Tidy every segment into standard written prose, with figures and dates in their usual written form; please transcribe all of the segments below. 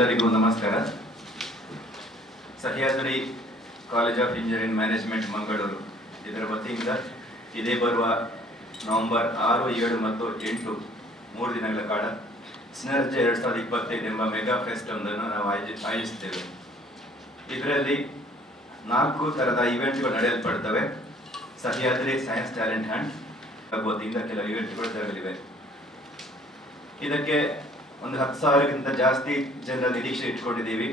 ಎಲ್ಲರಿಗೂ ನಮಸ್ಕಾರ. Sahyadri college of engineering management Mangaluru ಇದರ ವತಿಯಿಂದ ಇದೇ ಬರುವ ನವೆಂಬರ್ 6, 7 ಮತ್ತು 8 3 ದಿನಗಳ ಕಾಲ ಸಿನರ್ಜಿ 2025 ಎಂಬ ಮೆಗಾ ಫೆಸ್ಟ್ ಒಂದನ್ನು ನಾವು ಆಯೋಜಿಸುತ್ತೇವೆ. ಇದರಲ್ಲಿ 4 ಥರದ ಇವೆಂಟ್ಗಳು ನಡೆಯಲ್ಪಡ್ತವೆ. ಸಹ್ಯಾದ್ರಿ ಸೈನ್ಸ್ ಟ್ಯಾಲೆಂಟ್ ಹಂಟ್ ವತಿಯಿಂದ ಕೆಲವು ಇವೆಂಟ್ಗಳು ಜರಗಲಿವೆ. ಇದಕ್ಕೆ ಒಂದು 10,000ಕ್ಕಿಂತ ಜಾಸ್ತಿ ಜನರ ನಿರೀಕ್ಷೆ ಇಟ್ಕೊಂಡಿದ್ದೀವಿ.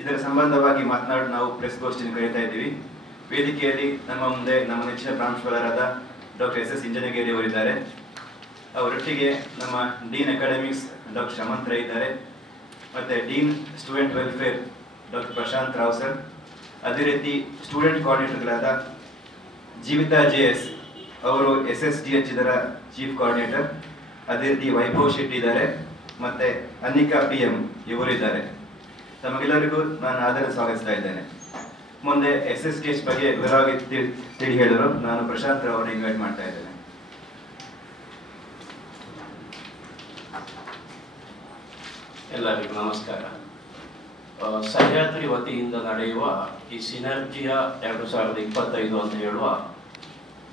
ಇದರ ಸಂಬಂಧವಾಗಿ ಮಾತನಾಡಿ ನಾವು ಪ್ರೆಸ್ ಗೋಷ್ಠಿಯನ್ನು ಕರೀತಾ ಇದ್ದೀವಿ. ವೇದಿಕೆಯಲ್ಲಿ ನಮ್ಮ ಮುಂದೆ ನಮ್ಮ ನೆಚ್ಚಿನ ಪ್ರಾಂಶುಪಾಲರಾದ ಡಾಕ್ಟರ್ SS ಇಂಜನಗೇರಿ ಅವರಿದ್ದಾರೆ. ಅವರೊಟ್ಟಿಗೆ ನಮ್ಮ dean academics doctor Shamanth Rai ಇದ್ದಾರೆ. ಮತ್ತು dean student welfare doctor Prashanth Rao sir, ಅದೇ ರೀತಿ ಸ್ಟೂಡೆಂಟ್ ಕೋಆರ್ಡಿನೇಟರ್ಗಳಾದ ಜೀವಿತಾ JS ಅವರು SSDH ಇದರ ಚೀಫ್ ಕೋಆರ್ಡಿನೇಟರ್, ಅದೇ ರೀತಿ ವೈಭವ್ ಶೆಟ್ಟಿ ಇದ್ದಾರೆ, ಮತ್ತೆ ಅನಿಕಾ PM ಇವರಿದ್ದಾರೆ. ತಮಗೆಲ್ಲರಿಗೂ ನಾನು ಆದರ ಸ್ವಾಗತಿಸ್ತಾ ಇದ್ದೇನೆ. ಮುಂದೆ SSDH ಬಗ್ಗೆ ವಿವರವಾಗಿ ತಿಳಿ ಹೇಳಲು ನಾನು ಪ್ರಶಾಂತ್ ರಾವ್ ಅವರನ್ನು ಇನ್ವೈಟ್ ಮಾಡ್ತಾ ಇದ್ದೇನೆ. ಎಲ್ಲರಿಗೂ ನಮಸ್ಕಾರ. ಸಹ್ಯಾದ್ರಿ ವತಿಯಿಂದ ನಡೆಯುವ ಈ ಸಿನರ್ಜಿಯ 2025 ಅಂತ ಹೇಳುವ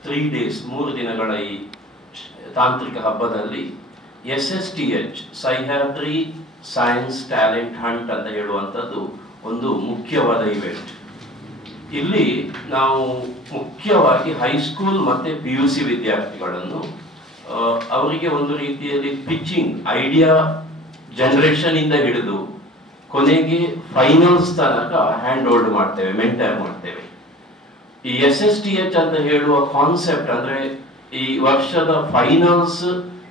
3 days 3 ದಿನಗಳ ಈ ತಾಂತ್ರಿಕ ಹಬ್ಬದಲ್ಲಿ SSTH Sahyadri science talent Hunt ಅಂತ ಹೇಳುವಂಥದ್ದು ಒಂದು ಮುಖ್ಯವಾದ ಇವೆಂಟ್. ಇಲ್ಲಿ ನಾವು ಮುಖ್ಯವಾಗಿ ಹೈಸ್ಕೂಲ್ ಮತ್ತು PUC ವಿದ್ಯಾರ್ಥಿಗಳನ್ನು ಅವರಿಗೆ ಒಂದು ರೀತಿಯಲ್ಲಿ ಪಿಚ್ಚಿಂಗ್ ಐಡಿಯಾ ಜನರೇಷನ್ ಇಂದ ಹಿಡಿದು ಕೊನೆಗೆ ಫೈನಲ್ಸ್ ತನಕ ಹ್ಯಾಂಡ್ ಹೋಲ್ಡ್ ಮಾಡ್ತೇವೆ, ಮೆಂಟರ್ ಮಾಡ್ತೇವೆ. ಈ SSTH ಅಂತ ಹೇಳುವ ಕಾನ್ಸೆಪ್ಟ್ ಅಂದ್ರೆ ಈ ವರ್ಷದ finals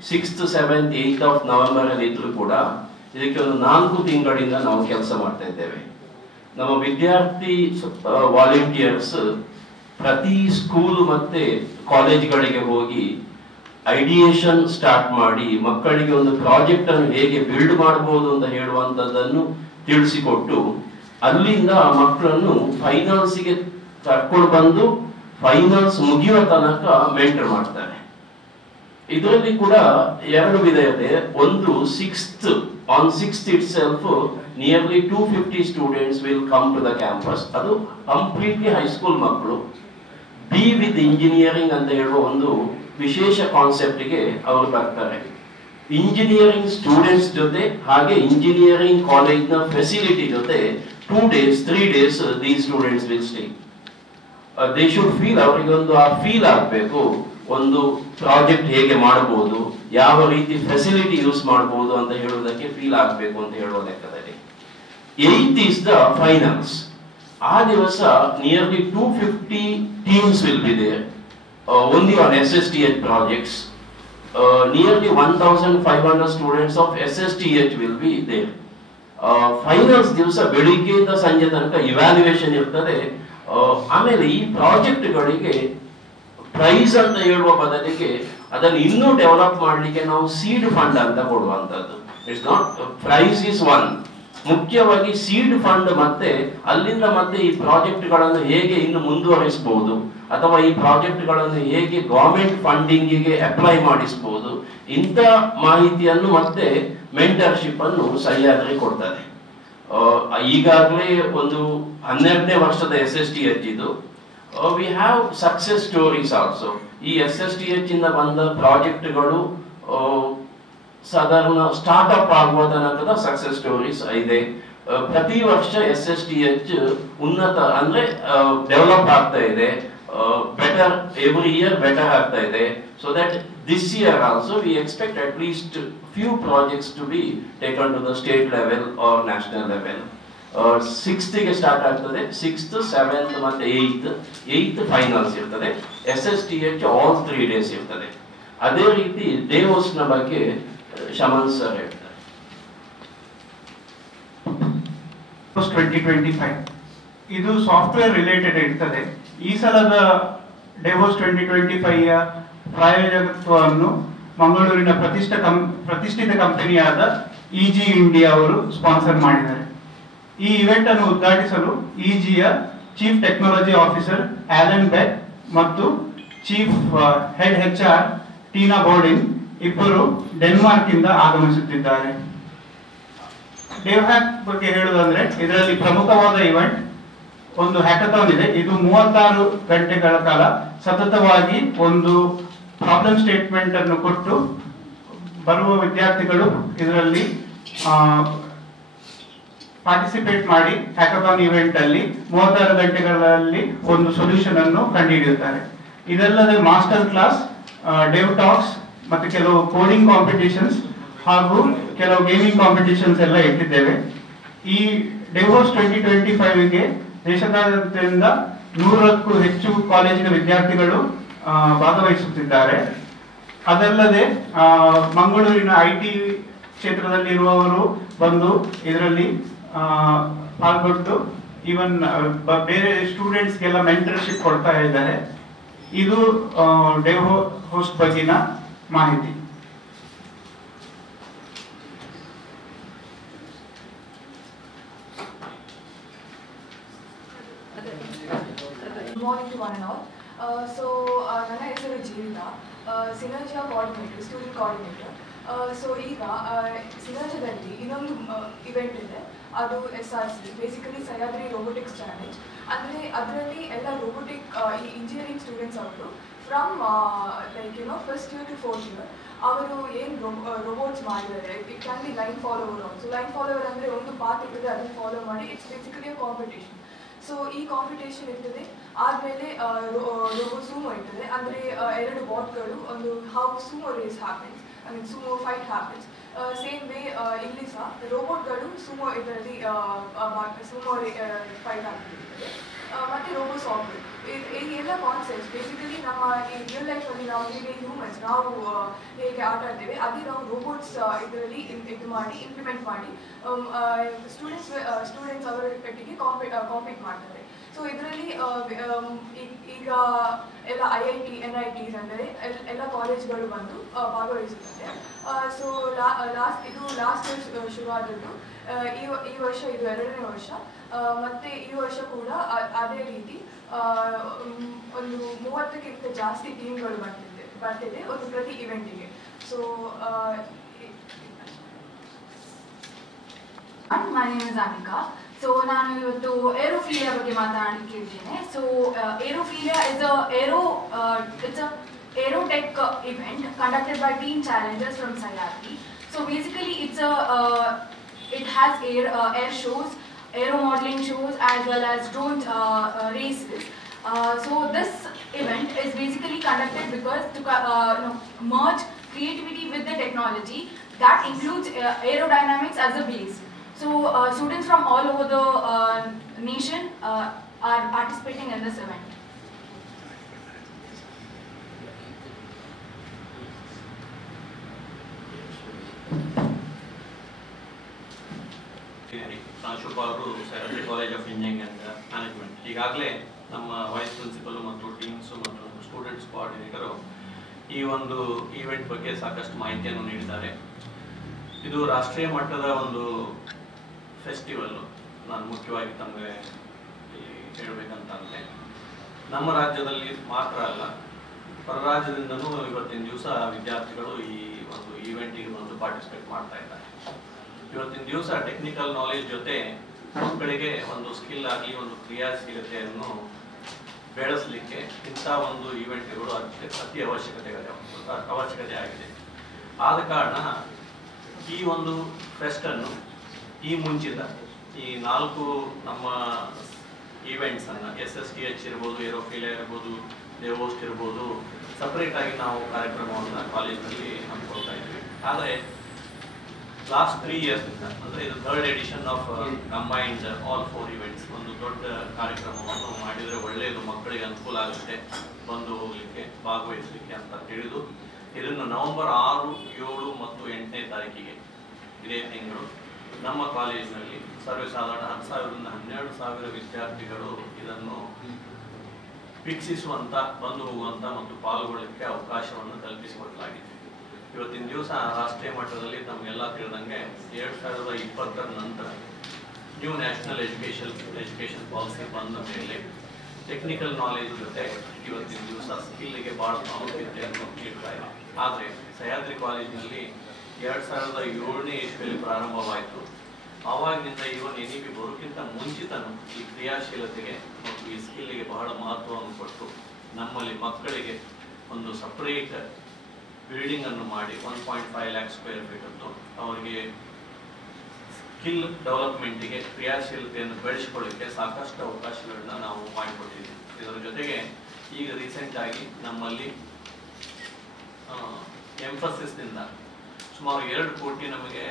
6th, 7th, 8th of November ಅಲ್ಲಿ ಇದ್ರೂ ಕೂಡ ಇದಕ್ಕೆ ಒಂದು 4 ತಿಂಗಳಿಂದ ನಾವು ಕೆಲಸ ಮಾಡ್ತಾ ಇದ್ದೇವೆ. ನಮ್ಮ ವಿದ್ಯಾರ್ಥಿ ವಾಲಂಟಿಯರ್ಸ್ ಪ್ರತಿ ಸ್ಕೂಲ್ ಮತ್ತೆ ಕಾಲೇಜ್ಗಳಿಗೆ ಹೋಗಿ ಐಡಿಯೇಷನ್ ಸ್ಟಾರ್ಟ್ ಮಾಡಿ ಮಕ್ಕಳಿಗೆ ಒಂದು ಪ್ರಾಜೆಕ್ಟ್ ಅನ್ನು ಹೇಗೆ ಬಿಲ್ಡ್ ಮಾಡಬಹುದು ಅಂತ ಹೇಳುವಂಥದ್ದನ್ನು ತಿಳಿಸಿಕೊಟ್ಟು ಅಲ್ಲಿಂದ ಮಕ್ಕಳನ್ನು ಫೈನಲ್ಸ್ಗೆ ಕರ್ಕೊಂಡು ಬಂದು ಫೈನಲ್ಸ್ ಮುಗಿಯುವ ತನಕ ಮೆಂಟರ್ ಮಾಡ್ತಾರೆ. ಇದರಲ್ಲಿ ಕೂಡ 2 ವಿಧ ಇದೆ. ಒಂದು 6th itself nearly 250 students will come to the campus. ಅದು ಕಂಪ್ಲೀಟ್ಲಿ ಹೈಸ್ಕೂಲ್ ಮಕ್ಕಳು. ಬಿ ವಿತ್ ಇಂಜಿನಿಯರಿಂಗ್ ಅಂತ ಹೇಳುವ ಒಂದು ವಿಶೇಷ ಕಾನ್ಸೆಪ್ಟ್ಗೆ ಅವರು ಬರ್ತಾರೆ. ಇಂಜಿನಿಯರಿಂಗ್ ಸ್ಟೂಡೆಂಟ್ಸ್ ಜೊತೆ ಹಾಗೆ ಇಂಜಿನಿಯರಿಂಗ್ ಕಾಲೇಜ್ನ ಫೆಸಿಲಿಟಿ ಜೊತೆ 2 days 3 days the students will stay. They should feel, ಅವರಿಗೆ ಒಂದು ಆ ಫೀಲ್ ಆಗಬೇಕು, ಒಂದು ಪ್ರಾಜೆಕ್ಟ್ ಹೇಗೆ ಮಾಡಬಹುದು, ಯಾವ ರೀತಿ ಫೆಸಿಲಿಟಿ ಯೂಸ್ ಮಾಡಬಹುದು ಅಂತ ಹೇಳುವುದಕ್ಕೆ ಫೀಲ್ ಆಗಬೇಕು ಅಂತ ಹೇಳುವ ಲೆಕ್ಕದಲ್ಲಿ 8th is the finals. ಆ ದಿವಸ nearly 250 teams will be there only on SSTH projects. Nearly 1,500 students of SSTH will be there. Finals ದಿವಸ ಬೆಳಿಗ್ಗೆಯಿಂದ ಸಂಜೆ ತನಕ ಇವ್ಯಾಲ್ಯೂಯೇಷನ್ ಇರ್ತದೆ. ಆಮೇಲೆ ಈ ಪ್ರಾಜೆಕ್ಟ್ಗಳಿಗೆ ಪ್ರೈಸ್ ಅಂತ ಹೇಳುವ ಬದಲಿಗೆ ಅದನ್ನು ಇನ್ನೂ ಡೆವಲಪ್ ಮಾಡಲಿಕ್ಕೆ ನಾವು ಸೀಡ್ ಫಂಡ್ ಅಂತ ಕೊಡುವಂಥದ್ದು. It's not prize is one, ಮುಖ್ಯವಾಗಿ ಸೀಡ್ ಫಂಡ್ ಮತ್ತೆ ಅಲ್ಲಿಂದ ಮತ್ತೆ ಈ ಪ್ರಾಜೆಕ್ಟ್ಗಳನ್ನು ಹೇಗೆ ಇನ್ನು ಮುಂದುವರಿಸಬಹುದು ಅಥವಾ ಈ ಪ್ರಾಜೆಕ್ಟ್ಗಳನ್ನು ಹೇಗೆ ಗವರ್ಮೆಂಟ್ ಫಂಡಿಂಗಿಗೆ ಅಪ್ಲೈ ಮಾಡಿಸಬಹುದು, ಇಂಥ ಮಾಹಿತಿಯನ್ನು ಮತ್ತೆ ಮೆಂಟರ್ಶಿಪ್ ಅನ್ನು ಸಹ್ಯಾದ್ರಿ ಕೊಡ್ತದೆ. ಈಗಾಗಲೇ ಒಂದು 12ನೇ ವರ್ಷದ SSTH ಇದು. We have success stories also. ಈ SSTH ಇಂದ ಬಂದ ಪ್ರಾಜೆಕ್ಟ್ಗಳು ಸಾಧಾರಣ ಸ್ಟಾರ್ಟ್ಅಪ್ ಆಗುವ ತನಕದ ಸಕ್ಸೆಸ್ ಸ್ಟೋರೀಸ್ ಇದೆ. ಪ್ರತಿ ವರ್ಷ SSTH ಉನ್ನತ ಅಂದ್ರೆ ಡೆವಲಪ್ ಆಗ್ತಾ ಇದೆ, ಬೆಟರ್ ಎವ್ರಿ ಇಯರ್ ಬೆಟರ್ ಆಗ್ತಾ ಇದೆ. So that this year also we expect at least few projects to be taken to the state level or national level. 6th ಗೆ ಸ್ಟಾರ್ಟ್ ಆಗ್ತದೆ. 6th, 7th ಮತ್ತೆ 8th finals ಇರ್ತದೆ. SSTH all 3 days ಇರ್ತದೆ. ಅದೇ ರೀತಿ day host ನ ಬಗ್ಗೆ shaman sir ಹೇಳ್ತಾರೆ. 2025 ಇದು ಸಾಫ್ಟ್ವೇರ್ ರಿಲೇಟೆಡ್ ಇರ್ತದೆ. ಈ ಸಲದ ಡೆವೋಸ್ 2025 ಪ್ರಾಯೋಜಕತ್ವವನ್ನು ಮಂಗಳೂರಿನ ಪ್ರತಿಷ್ಠಿತ ಕಂಪನಿಯಾದ EG ಇಂಡಿಯಾ ಅವರು ಸ್ಪಾನ್ಸರ್ ಮಾಡಿದ್ದಾರೆ. ಈ ಇವೆಂಟ್ ಅನ್ನು ಉದ್ಘಾಟಿಸಲು EGಯ ಚೀಫ್ ಟೆಕ್ನಾಲಜಿ ಆಫೀಸರ್ ಆಲನ್ ಬೆಕ್ ಮತ್ತು ಚೀಫ್ ಹೆಡ್ HR ಟೀನಾ ಬೋರ್ಡಿನ್ ಇಬ್ಬರು ಡೆನ್ಮಾರ್ಕ್ ಇಂದ ಆಗಮಿಸುತ್ತಿದ್ದಾರೆ. ಡೇವ್ ಹ್ಯಾಕ್ ಬಗ್ಗೆ ಹೇಳುವುದಂದ್ರೆ ಇದರಲ್ಲಿ ಪ್ರಮುಖವಾದ ಇವೆಂಟ್ ಒಂದು ಹ್ಯಾಕಥಾನ್ ಇದೆ. ಇದು 36 ಗಂಟೆಗಳ ಕಾಲ ಸತತವಾಗಿ ಒಂದು ಪ್ರಾಬ್ಲಮ್ ಸ್ಟೇಟ್ಮೆಂಟ್ ಅನ್ನು ಕೊಟ್ಟು ಬರುವ ವಿದ್ಯಾರ್ಥಿಗಳು ಇದರಲ್ಲಿ ಪಾರ್ಟಿಸಿಪೇಟ್ ಮಾಡಿ ಹ್ಯಾಕಥಾನ್ ಇವೆಂಟ್ ಅಲ್ಲಿ 36 ಗಂಟೆಗಳಲ್ಲಿ ಒಂದು ಸೊಲ್ಯೂಷನ್ ಅನ್ನು ಕಂಡುಹಿಡಿಯುತ್ತಾರೆ. ಇದಲ್ಲದೆ ಮಾಸ್ಟರ್ ಕ್ಲಾಸ್, ಡೇವ್ ಟಾಕ್ಸ್ ಮತ್ತೆ ಕೆಲವು ಕೋಡಿಂಗ್ ಕಾಂಪಿಟಿಷನ್ಸ್ ಹಾಗೂ ಕೆಲವು ಗೇಮಿಂಗ್ ಕಾಂಪಿಟಿಷನ್ಸ್ ಎಲ್ಲ ಇಟ್ಟಿದ್ದೇವೆ. ಈ ಡೆವೋಸ್ 2025ಗೆ ದೇಶದಾದ್ಯಂತ 100ಕ್ಕೂ ಹೆಚ್ಚು ಕಾಲೇಜಿನ ವಿದ್ಯಾರ್ಥಿಗಳು ಭಾಗವಹಿಸುತ್ತಿದ್ದಾರೆ. ಅದಲ್ಲದೆ ಮಂಗಳೂರಿನ IT ಕ್ಷೇತ್ರದಲ್ಲಿರುವವರು ಬಂದು ಇದರಲ್ಲಿ ಪಾಲ್ಗೊಂಡು ಈವನ್ ಬೇರೆ ಸ್ಟೂಡೆಂಟ್ಸ್ಗೆಲ್ಲ ಮೆಂಟರ್ಶಿಪ್ ಕೊಡ್ತಾ ಇದ್ದಾರೆ. ಇದು ಡೇವ್ ಹೋಸ್ಟ್ ಬಗ್ಗಿನ ಮಾಹಿತಿ. Good morning to one and all. ನನ್ನ ಹೆಸರು Jeevitha, Synergia coordinator, student coordinator. ಈಗ ಸಿನರ್ಜಿಯಾದಲ್ಲಿ ಇನ್ನೊಂದು ಇವೆಂಟ್ ಇದೆ, ಅದು SRC, basically Sahyadri robotics challenge. ಅಂದರೆ ಅದರಲ್ಲಿ ಎಲ್ಲ ರೋಬೋಟಿಕ್ ಈ ಇಂಜಿನಿಯರಿಂಗ್ ಸ್ಟೂಡೆಂಟ್ಸ್ ಅವರು from first year to 4th year ಅವರು ಏನು ರೋಬೋಟ್ಸ್ ಮಾಡಿದ್ದಾರೆ. It can be line follower also. Line follower ಅಂದರೆ ಒಂದು ಪಾತ್ ಇರ್ತದೆ, ಅದನ್ನು ಫಾಲೋ ಮಾಡಿ ಇಟ್ಸ್ ಬೇಸಿಕಲಿ ಕಾಂಪಿಟೇಷನ್. ಸೊ ಈ ಕಾಂಪಿಟೇಷನ್ ಇರ್ತದೆ. ಆದಮೇಲೆ ರೋಬೋ ಸೂಮೋ ಇರ್ತದೆ, ಅಂದರೆ 2 ಬಾಟ್ಗಳು, ಒಂದು how sumo race happens, I mean sumo fight happens. Same way ಇಲ್ಲಿ ಸಹ ರೋಬೋಟ್ಗಳು ಸೂಮೋ ಇದರಲ್ಲಿ ಸೂಮೋ ಫೈಟ್ ಆಗ್ತಿರ್ತದೆ. ಮತ್ತು ರೋಬೋ ಸಾಫ್ಟ್ವೇರ್, ಈ ಎಲ್ಲ ಕಾನ್ಸೆಪ್ಟ್ಸ್ ಬೇಸಿಕಲಿ ನಮ್ಮ ಈ ರಿಯಲ್ ಲೈಫಲ್ಲಿ ನಾವು ಹೇಗೆ ಹ್ಯೂಮನ್ಸ್ ನಾವು ಹೇಗೆ ಆಟ ಆಡ್ತೇವೆ ಅದೇ ನಾವು ರೋಬೋಟ್ಸ್ ಇದರಲ್ಲಿ ಇದು ಮಾಡಿ ಇಂಪ್ಲಿಮೆಂಟ್ ಮಾಡಿ ಸ್ಟೂಡೆಂಟ್ಸ್ ಅವರ ಒಟ್ಟಿಗೆ ಕಾಂಪೀಟ್ ಮಾಡ್ತಾರೆ. ಸೊ ಇದರಲ್ಲಿ ಈಗ ಎಲ್ಲ IIT NITs ಅಂದರೆ ಎಲ್ಲ ಕಾಲೇಜ್ಗಳು ಬಂದು ಭಾಗವಹಿಸುತ್ತದೆ. ಸೊ ಇದು ಲಾಸ್ಟ್ ಇಯರ್ ಶುರುವಾದದ್ದು. ಈ ವರ್ಷ ಇದು 2ನೇ ವರ್ಷ. ಮತ್ತು ಈ ವರ್ಷ ಕೂಡ ಅದೇ ರೀತಿ ಒಂದು 30ಕ್ಕಿಂತ ಜಾಸ್ತಿ ಟೀಮ್ಗಳು ಬರ್ತಿದೆ ಒಂದು ಪ್ರತಿ ಇವೆಂಟಿಗೆ. So My name is Anika. So ನಾನು ಇವತ್ತು ಏರೋಫಿಲಿಯಾ ಬಗ್ಗೆ ಮಾತಾಡಲಿಕ್ಕೆ ಇದ್ದೇನೆ. So Aerophilia is it's a aerotech event conducted by Team Challengers from Sahyadri. So basically it has air shows, aero modeling shows as well as drone races. So this event is basically conducted because to merge creativity with the technology that includes aerodynamics as a base. So students from all over the nation are participating in this event. ಪ್ರಾಂಶುಪಾಲರು Sahyadri college of engineering and management. ಈಗಾಗಲೇ ನಮ್ಮ vice principal ಮತ್ತು teams ಮತ್ತು students coordinator ಈ ಒಂದು event ಬಗ್ಗೆ ಸಾಕಷ್ಟು ಮಾಹಿತಿಯನ್ನು ನೀಡಿದ್ದಾರೆ. ಇದು ರಾಷ್ಟ್ರೀಯ ಮಟ್ಟದ ಒಂದು ಫೆಸ್ಟಿವಲ್ಲು. ನಾನು ಮುಖ್ಯವಾಗಿ ತಮಗೆ ಹೇಳಬೇಕಂತಂದರೆ ನಮ್ಮ ರಾಜ್ಯದಲ್ಲಿ ಮಾತ್ರ ಅಲ್ಲ, ಹೊರ ರಾಜ್ಯದಿಂದಲೂ ಇವತ್ತಿನ ದಿವಸ ವಿದ್ಯಾರ್ಥಿಗಳು ಈ ಒಂದು ಈವೆಂಟಿಗೆ ಬಂದು ಪಾರ್ಟಿಸಿಪೇಟ್ ಮಾಡ್ತಾ ಇದ್ದಾರೆ. ಇವತ್ತಿನ ದಿವಸ ಟೆಕ್ನಿಕಲ್ ನಾಲೆಜ್ ಜೊತೆ ಮಕ್ಕಳಿಗೆ ಒಂದು ಸ್ಕಿಲ್ ಆಗಲಿ ಒಂದು ಕ್ರಿಯಾಶೀಲತೆಯನ್ನು ಬೆಳೆಸಲಿಕ್ಕೆ ಇಂಥ ಒಂದು ಈವೆಂಟ್ಗಳು ಅತಿ ಅವಶ್ಯಕತೆ ಆಗಿದೆ. ಆದ ಕಾರಣ ಈ ಒಂದು ಫೆಸ್ಟನ್ನು ಈ ಮುಂಚಿತ ಈ 4 ನಮ್ಮ ಈವೆಂಟ್ಸನ್ನು SSTH ಇರ್ಬೋದು, ಏರೋಫಿಲಿಯಾ ಇರ್ಬೋದು, ಡೆವೋಸ್ಟ್ ಇರ್ಬೋದು, ಸಪ್ರೇಟಾಗಿ ನಾವು ಕಾರ್ಯಕ್ರಮವನ್ನು ಕಾಲೇಜಿನಲ್ಲಿ ಹಮ್ಮಿಕೊಳ್ತಾ ಇದ್ವಿ. ಆದರೆ ಲಾಸ್ಟ್ 3 ಇಯರ್ಸ್ನಿಂದ ಅಂದರೆ ಇದು 3rd edition of combined all 4 events ಒಂದು ದೊಡ್ಡ ಕಾರ್ಯಕ್ರಮವನ್ನು ಮಾಡಿದರೆ ಒಳ್ಳೆಯದು, ಮಕ್ಕಳಿಗೆ ಅನುಕೂಲ ಆಗುತ್ತೆ ಬಂದು ಹೋಗಲಿಕ್ಕೆ ಭಾಗವಹಿಸಲಿಕ್ಕೆ ಅಂತ ತಿಳಿದು ಇದನ್ನು ನವೆಂಬರ್ 6, 7 ಮತ್ತು 8ನೇ ತಾರೀಕಿಗೆ ಇದೇ ತಿಂಗಳು ನಮ್ಮ ಕಾಲೇಜಿನಲ್ಲಿ ಸರ್ವೇಸಾಧಾರಣ 10,000ರಿಂದ 12,000 ವಿದ್ಯಾರ್ಥಿಗಳು ಇದನ್ನು ವೀಕ್ಷಿಸುವಂಥ, ಬಂದು ಹೋಗುವಂಥ ಮತ್ತು ಪಾಲ್ಗೊಳ್ಳಲಿಕ್ಕೆ ಅವಕಾಶವನ್ನು ಕಲ್ಪಿಸಿಕೊಡಲಾಗಿದೆ. ಇವತ್ತಿನ ದಿವಸ ರಾಷ್ಟ್ರೀಯ ಮಟ್ಟದಲ್ಲಿ ತಮಗೆಲ್ಲ ತಿಳಿದಂಗೆ 2020ರ ನಂತರ ನ್ಯೂ ನ್ಯಾಷನಲ್ ಎಜುಕೇಷನ್ ಪಾಲಿಸಿ ಬಂದ ಮೇಲೆ ಟೆಕ್ನಿಕಲ್ ನಾಲೆಜ್ ಜೊತೆ ಇವತ್ತಿನ ದಿವಸ ಸ್ಕಿಲ್ಗೆ ಭಾಳ ಪ್ರಾಮುಖ್ಯತೆಯನ್ನು ನೀಡ್ತಾ ಇದೆ. ಆದರೆ ಸಹ್ಯಾದ್ರಿ ಕಾಲೇಜಿನಲ್ಲಿ 2007ನೇ ಇಸ್ವಿಯಲ್ಲಿ ಪ್ರಾರಂಭವಾಯಿತು. ಆವಾಗಿನಿಂದ ಇವನ್ ಎನಿಗೆ ಬರೋಕ್ಕಿಂತ ಮುಂಚಿತನು ಈ ಕ್ರಿಯಾಶೀಲತೆಗೆ ಮತ್ತು ಈ ಸ್ಕಿಲ್ಗೆ ಬಹಳ ಮಹತ್ವವನ್ನು ಕೊಟ್ಟು ನಮ್ಮಲ್ಲಿ ಮಕ್ಕಳಿಗೆ ಒಂದು ಸಪ್ರೇಟ್ ಬಿಲ್ಡಿಂಗ್ ಅನ್ನು ಮಾಡಿ 1.5 lakh ಸ್ಕ್ವೇರ್ ಫೀಟ್ ಅನ್ನು ಅವರಿಗೆ ಸ್ಕಿಲ್ ಡೆವಲಪ್ಮೆಂಟಿಗೆ ಕ್ರಿಯಾಶೀಲತೆಯನ್ನು ಬೆಳೆಸಿಕೊಳ್ಳಿಕ್ಕೆ ಸಾಕಷ್ಟು ಅವಕಾಶಗಳನ್ನ ನಾವು ಮಾಡಿಕೊಟ್ಟಿದ್ದೀವಿ. ಇದರ ಜೊತೆಗೆ ಈಗ ರೀಸೆಂಟ್ ಆಗಿ ನಮ್ಮಲ್ಲಿ ಎಂಫಸಿಸ್ನಿಂದ ಸುಮಾರು 2 ಕೋಟಿ ನಮಗೆ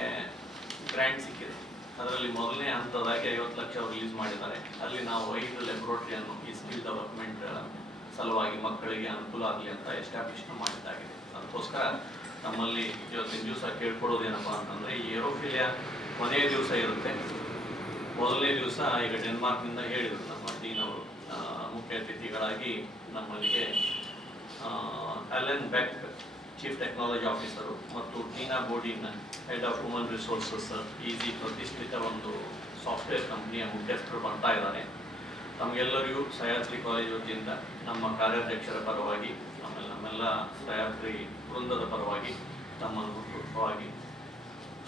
ಗ್ರ್ಯಾಂಟ್ ಸಿಕ್ಕಿದೆ. ಅದರಲ್ಲಿ ಮೊದಲನೇ ಹಂತದಾಗಿ 50 ಲಕ್ಷ ರಿಲೀಸ್ ಮಾಡಿದ್ದಾರೆ. ಅಲ್ಲಿ ನಾವು 5 ಲ್ಯಾಬ್ರೋಟರಿಯನ್ನು ಈ ಸ್ಕಿಲ್ ಡೆವಲಪ್ಮೆಂಟ್ ಸಲುವಾಗಿ ಮಕ್ಕಳಿಗೆ ಅನುಕೂಲ ಆಗಲಿ ಅಂತ ಎಸ್ಟಾಬ್ಲಿಷ್ ಮಾಡಿದ್ದಾಗಿದೆ. ಅದಕ್ಕೋಸ್ಕರ ನಮ್ಮಲ್ಲಿ ಇವತ್ತಿನ ದಿವಸ ಕೇಳ್ಕೊಳ್ಳೋದೇನಪ್ಪ ಅಂತಂದರೆ, ಈ ಏರೋಫಿಲಿಯಾ ಕೊನೆಯ ದಿವಸ ಇರುತ್ತೆ. ಮೊದಲನೇ ದಿವಸ ಈಗ ಡೆನ್ಮಾರ್ಕ್ನಿಂದ ಹೇಳಿದರು ನಮ್ಮ ಡೀನ್ ಅವರು ಮುಖ್ಯ ಅತಿಥಿಗಳಾಗಿ ನಮ್ಮಲ್ಲಿಗೆ Allen Beck chief technology officer ಮತ್ತು Tina Bodin head of human resources ಈಸಿ ಪ್ರತಿಷ್ಠಿತ ಒಂದು ಸಾಫ್ಟ್ವೇರ್ ಕಂಪ್ನಿಯ ಮುಖ್ಯಸ್ಥರು ಬರ್ತಾ ಇದ್ದಾರೆ. ನಮಗೆಲ್ಲರಿಗೂ ಸಹ್ಯಾದ್ರಿ ಕಾಲೇಜ್ ವತಿಯಿಂದ ನಮ್ಮ ಕಾರ್ಯಾಧ್ಯಕ್ಷರ ಪರವಾಗಿ ಆಮೇಲೆ ನಮ್ಮೆಲ್ಲ ಸಹ್ಯಾದ್ರಿ ವೃಂದದ ಪರವಾಗಿ ತಮ್ಮನ್ನು ಹೃತ್ಪೂರ್ವಕವಾಗಿ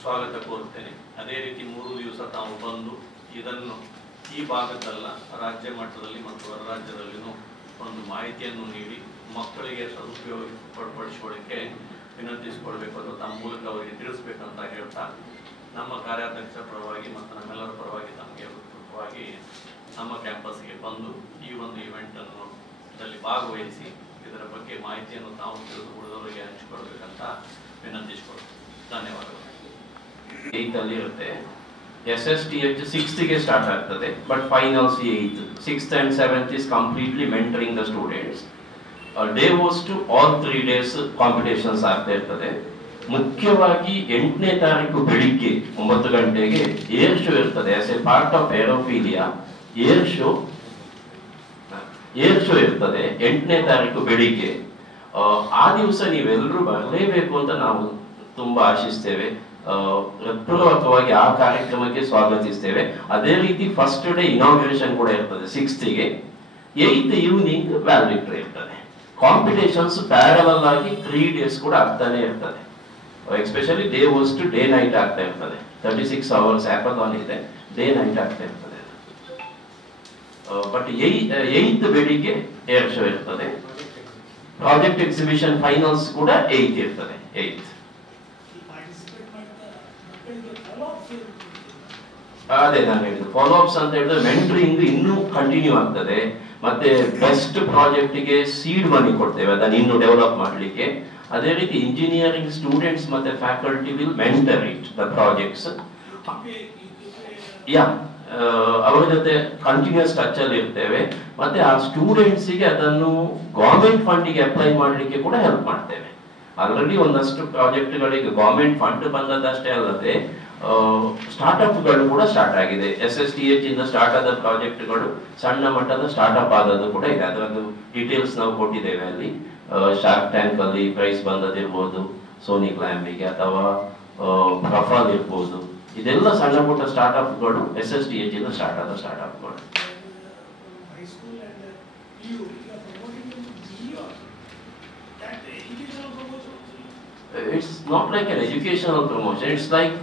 ಸ್ವಾಗತ ಕೋರುತ್ತೇನೆ. ಅದೇ ರೀತಿ 3 ದಿವಸ ತಾವು ಬಂದು ಇದನ್ನು ಈ ಭಾಗದಲ್ಲ ರಾಜ್ಯ ಮಟ್ಟದಲ್ಲಿ ಮತ್ತು ಹೊರ ರಾಜ್ಯದಲ್ಲಿನೂ ಒಂದು ಮಾಹಿತಿಯನ್ನು ನೀಡಿ ಮಕ್ಕಳಿಗೆ ಸದುಪಯೋಗ ಪಡಿಸಿಕೊಳ್ಳಿಕ್ಕೆ ವಿನಂತಿಸಿಕೊಳ್ಬೇಕು ಅಂತ ತಮ್ಮ ಮೂಲಕ ಅವರಿಗೆ ತಿಳಿಸ್ಬೇಕಂತ ಹೇಳ್ತಾ ನಮ್ಮ ಕಾರ್ಯಾಧ್ಯಕ್ಷರ ಪರವಾಗಿ ಮತ್ತು ನಮ್ಮೆಲ್ಲರ ಪರವಾಗಿ ತಮಗೆ ಹೃತ್ಪೂರ್ವಕವಾಗಿ ನಮ್ಮ ಕ್ಯಾಂಪಸ್ಗೆ ಬಂದು ಈ ಒಂದು ಇವೆಂಟನ್ನು ಇದರಲ್ಲಿ ಭಾಗವಹಿಸಿ ಇದರ ಬಗ್ಗೆ ಮಾಹಿತಿಯನ್ನು ತಾವು ತಿಳಿದುಕೊಳ್ಳೋರಿಗೆ ಹಂಚಿಕೊಳ್ಬೇಕಂತ ವಿನಂತಿಸಿಕೊಳ್ತೀವಿ. ಧನ್ಯವಾದಗಳು. 8th ಅಲ್ಲಿ ಇರುತ್ತೆ. SSTH 6th ಗೆ ಸ್ಟಾರ್ಟ್ ಆಗ್ತದೆ, but finals 8th. 6th and 7th is completely mentoring the students. Day was to all 3 days competitions ಆಗ್ತಾ ಇರ್ತದೆ. ಮುಖ್ಯವಾಗಿ 8ನೇ ತಾರೀಕು ಬೆಳಿಗ್ಗೆ 9 ಗಂಟೆಗೆ ಏರ್ ಶೋ ಇರ್ತದೆ. As a part of Aerophilia air show ಇರ್ತದೆ 8ನೇ ತಾರೀಕು ಬೆಳಿಗ್ಗೆ. ಆ ದಿವಸ ನೀವೆಲ್ಲರೂ ಬರಲೇಬೇಕು ಅಂತ ನಾವು ತುಂಬಾ ಆಶಿಸ್ತೇವೆ. ಹೃತ್ಪೂರ್ವಕವಾಗಿ ಆ ಕಾರ್ಯಕ್ರಮಕ್ಕೆ ಸ್ವಾಗತಿಸ್ತೇವೆ. ಅದೇ ರೀತಿ ಫಸ್ಟ್ ಡೇ ಇನಾಗ್ರೇಷನ್ ಕೂಡ ಇರ್ತದೆ 6th ಗೆ. 8th ಈವ್ನಿಂಗ್ ವ್ಯಾಲಿಡಿಕ್ಟರಿ ಇರ್ತದೆ. ಕಾಂಪಿಟೇಷನ್ಸ್ ಪ್ಯಾರಲಲ್ ಆಗಿ 3 days ಕೂಡ ಆಗ್ತಾನೆ ಇರ್ತದೆ. Especially day was to day night ಆಗ್ತಾ ಇರ್ತದೆ. 36 hours ಹ್ಯಾಕಥಾನ್ ಇದೆ, ಡೇ ನೈಟ್ ಆಗ್ತಾ ಇರ್ತದೆ. ಬಟ್ 8th ಬೆಳಿಗ್ಗೆ ಏರ್ ಶೋ ಇರ್ತದೆ. ಪ್ರಾಜೆಕ್ಟ್ ಎಕ್ಸಿಬಿಷನ್ ಫೈನಲ್ಸ್ ಕೂಡ 8th ಇರ್ತದೆ. 8th ಅದೇ ನಾನು ಹೇಳಿದ್ದು ಫಾಲೋ ಅಪ್ಸ್ ಅಂತ ಹೇಳಿದ್ರೆ ಮೆಂಟರಿಂಗ್ ಇನ್ನೂ ಕಂಟಿನ್ಯೂ ಆಗ್ತದೆ. ಮತ್ತೆ ಬೆಸ್ಟ್ ಪ್ರಾಜೆಕ್ಟ್ಗೆ ಸೀಡ್ ಮನಿ ಕೊಡ್ತೇವೆ ಅದನ್ನು ಇನ್ನೂ ಡೆವಲಪ್ ಮಾಡಲಿಕ್ಕೆ. ಅದೇ ರೀತಿ ಇಂಜಿನಿಯರಿಂಗ್ ಸ್ಟೂಡೆಂಟ್ಸ್ ಮತ್ತೆ faculty will mentor it the projects. ಅವರ ಜೊತೆ ಕಂಟಿನ್ಯೂಸ್ ಟಚ್ ಅಲ್ಲಿ ಇರ್ತೇವೆ. ಮತ್ತೆ ಆ ಸ್ಟೂಡೆಂಟ್ಸಿಗೆ ಅದನ್ನು ಗವರ್ಮೆಂಟ್ ಫಂಡಿಗೆ ಅಪ್ಲೈ ಮಾಡಲಿಕ್ಕೆ ಕೂಡ ಹೆಲ್ಪ್ ಮಾಡ್ತೇವೆ. ಆಲ್ರೆಡಿ ಒಂದಷ್ಟು ಪ್ರಾಜೆಕ್ಟ್ಗಳಿಗೆ ಗವರ್ಮೆಂಟ್ ಫಂಡ್ ಬಂದದ್ದಷ್ಟೇ ಅಲ್ಲದೆ ಸ್ಟಾರ್ಟ್ಅಪ್ಗಳು ಕೂಡ ಸ್ಟಾರ್ಟ್ ಆಗಿದೆ. SSTH ಇಂದ ಸ್ಟಾರ್ಟ್ ಆದ ಪ್ರಾಜೆಕ್ಟ್ಗಳು ಸಣ್ಣ ಮಟ್ಟದ ಸ್ಟಾರ್ಟ್ಅಪ್ ಆದದ್ದು ಕೂಡ ಇದೆ. ಅದರದ್ದು ಡೀಟೇಲ್ಸ್ ನಾವು ಕೊಟ್ಟಿದ್ದೇವೆ ಅಲ್ಲಿ. ಶಾರ್ಕ್ ಟ್ಯಾಂಕ್ ಅಲ್ಲಿ ಪ್ರೈಸ್ ಬಂದದಿರ್ಬೋದು, ಸೋನಿ ಗ್ಲಾಮಿಗೆ ಅಥವಾ ಪ್ರಫಾಲ್ ಇರ್ಬೋದು. ಇದೆಲ್ಲ ಸಣ್ಣ ಪುಟ್ಟ ಸ್ಟಾರ್ಟ್ಅಪ್ಗಳು SSTH ಇಂದ ಸ್ಟಾರ್ಟ್ ಆದ ಸ್ಟಾರ್ಟ್ಅಪ್ಗಳು. It's not like an educational promotion. It's like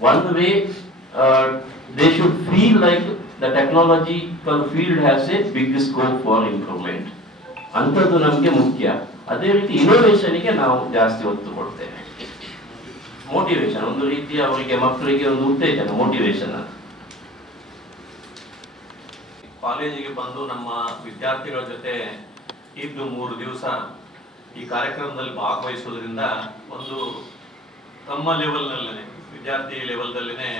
one way they should feel like the technological field has a big scope for improvement. ಅಂತದ್ದು ನಮಗೆ ಮುಖ್ಯ. ಅದೇ ರೀತಿ ಇನೋವೇಷನ್ಗೆ ನಾವು ಜಾಸ್ತಿ ಒತ್ತು ಕೊಡ್ತೇವೆ. ಮೋಟಿವೇಶನ್ ಒಂದು ರೀತಿಯ ಅವರಿಗೆ ಮಕ್ಕಳಿಗೆ ಒಂದು ಉತ್ತೇಜನ, ಮೋಟಿವೇಶನ್. ಕಾಲೇಜಿಗೆ ಬಂದು ನಮ್ಮ ವಿದ್ಯಾರ್ಥಿಗಳ ಜೊತೆ ಇದ್ದು 3 ದಿವಸ ಈ ಕಾರ್ಯಕ್ರಮದಲ್ಲಿ ಭಾಗವಹಿಸುವುದರಿಂದ ಒಂದು ತಮ್ಮ ಲೆವೆಲ್ನಲ್ಲೇ ವಿದ್ಯಾರ್ಥಿ ಲೆವೆಲ್ದಲ್ಲೇ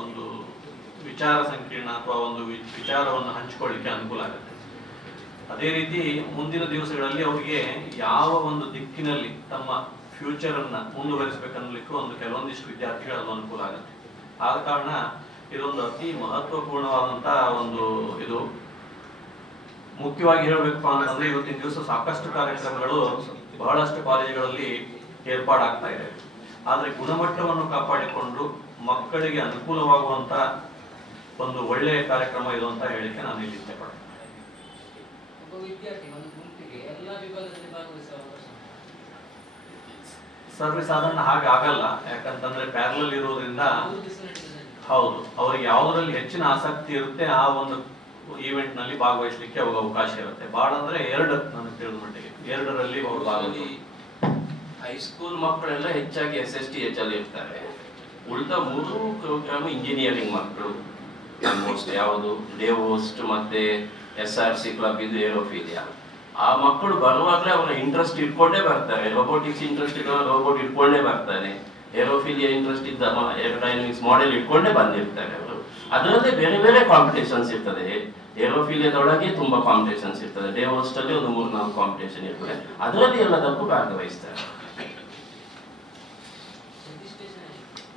ಒಂದು ವಿಚಾರ ಸಂಕಿರಣ ಅಥವಾ ಒಂದು ವಿಚಾರವನ್ನು ಹಂಚಿಕೊಳ್ಳಿಕ್ಕೆ ಅನುಕೂಲ ಆಗುತ್ತೆ. ಅದೇ ರೀತಿ ಮುಂದಿನ ದಿವಸಗಳಲ್ಲಿ ಅವರಿಗೆ ಯಾವ ಒಂದು ದಿಕ್ಕಿನಲ್ಲಿ ತಮ್ಮ ಫ್ಯೂಚರ್ ಅನ್ನ ಮುಂದುವರಿಸಬೇಕನ್ನಲಿಕ್ಕೂ ಕೆಲವೊಂದಿಷ್ಟು ವಿದ್ಯಾರ್ಥಿಗಳು ಅನುಕೂಲ ಆಗುತ್ತೆ. ಆದ ಕಾರಣ ಇದೊಂದು ಅತಿ ಮಹತ್ವಪೂರ್ಣವಾದಂತಹ ಒಂದು ಇದು. ಮುಖ್ಯವಾಗಿ ಹೇಳಬೇಕಪ್ಪ ಅಂತಂದ್ರೆ ಇವತ್ತಿನ ದಿವಸ ಸಾಕಷ್ಟು ಕಾರ್ಯಕ್ರಮಗಳು ಬಹಳಷ್ಟು ಕಾಲೇಜುಗಳಲ್ಲಿ ಏರ್ಪಾಡಾಗ್ತಾ ಇದೆ. ಆದ್ರೆ ಗುಣಮಟ್ಟವನ್ನು ಕಾಪಾಡಿಕೊಂಡು ಮಕ್ಕಳಿಗೆ ಅನುಕೂಲವಾಗುವಂತ ಒಂದು ಒಳ್ಳೆಯ ಕಾರ್ಯಕ್ರಮ ಇದು ಅಂತ ಹೇಳಿಕೆ ನಾನು ಇಲ್ಲಿ ಇಷ್ಟಪಡ್ತೇನೆ. ಸರ್ವೆ ಸಾಧಾರಣ ಹಾಗೆ ಆಗಲ್ಲ. ಯಾಕಂತಂದ್ರೆ ಪ್ಯಾರಲಲ್ ಇರೋದ್ರಿಂದ ಹೌದು, ಅವರಿಗೆ ಯಾವುದರಲ್ಲಿ ಹೆಚ್ಚಿನ ಆಸಕ್ತಿ ಇರುತ್ತೆ ಆ ಒಂದು ಈವೆಂಟ್ ನಲ್ಲಿ ಭಾಗವಹಿಸಲಿಕ್ಕೆ ಅವಾಗ ಅವಕಾಶ ಇರುತ್ತೆ. ಭಾಳ ಅಂದ್ರೆ 2 ನನಗೆ ತಿಳಿದ ಮಟ್ಟಿಗೆ 2ರಲ್ಲಿ ಅವರು ಭಾಗವಹಿಸಿ. ಹೈಸ್ಕೂಲ್ ಮಕ್ಕಳೆಲ್ಲ ಹೆಚ್ಚಾಗಿ SSTH ಅಲ್ಲಿ ಇರ್ತಾರೆ. ಉಳಿದ 3 ಪ್ರೋಗ್ರಾಮ್ ಇಂಜಿನಿಯರಿಂಗ್ ಮಕ್ಕಳು ಆಲ್ಮೋಸ್ಟ್. ಯಾವುದು ಡೇವೋಸ್ಟ್ ಮತ್ತೆ SRC ಕ್ಲಬ್, ಇದು ಏರೋಫೀಲಿಯಾ. ಆ ಮಕ್ಕಳು ಬರುವಾಗಲೇ ಅವರ ಇಂಟ್ರೆಸ್ಟ್ ಇಟ್ಕೊಂಡೇ ಬರ್ತಾರೆ. ರೋಬೋಟಿಕ್ಸ್ ಇಂಟ್ರೆಸ್ಟ್ ಇರೋ ರೋಬೋಟ್ ಇಟ್ಕೊಂಡೇ ಬರ್ತಾನೆ. ಏರೋಫೀಲಿಯಾ ಇಂಟ್ರೆಸ್ಟ್ ಇದ್ದ ಏರೋಡೈನಮಿಕ್ಸ್ ಮಾಡೆಲ್ ಇಟ್ಕೊಂಡೇ ಬಂದಿರ್ತಾರೆ ಅವರು. ಅದರಲ್ಲೇ ಬೇರೆ ಬೇರೆ ಕಾಂಪಿಟೇಷನ್ಸ್ ಇರ್ತದೆ. ಏರೋಫೀಲಿಯಾದೊಳಗೆ ತುಂಬಾ ಕಾಂಪಿಟೇಷನ್ಸ್ ಇರ್ತದೆ. ಡೇವೋಸ್ಟ್ ಅಲ್ಲಿ ಒಂದು 3-4 ಕಾಂಪಿಟೇಷನ್ ಇರ್ತದೆ. ಅದರಲ್ಲಿ ಎಲ್ಲದಕ್ಕೂ ಭಾಗವಹಿಸ್ತಾರೆ.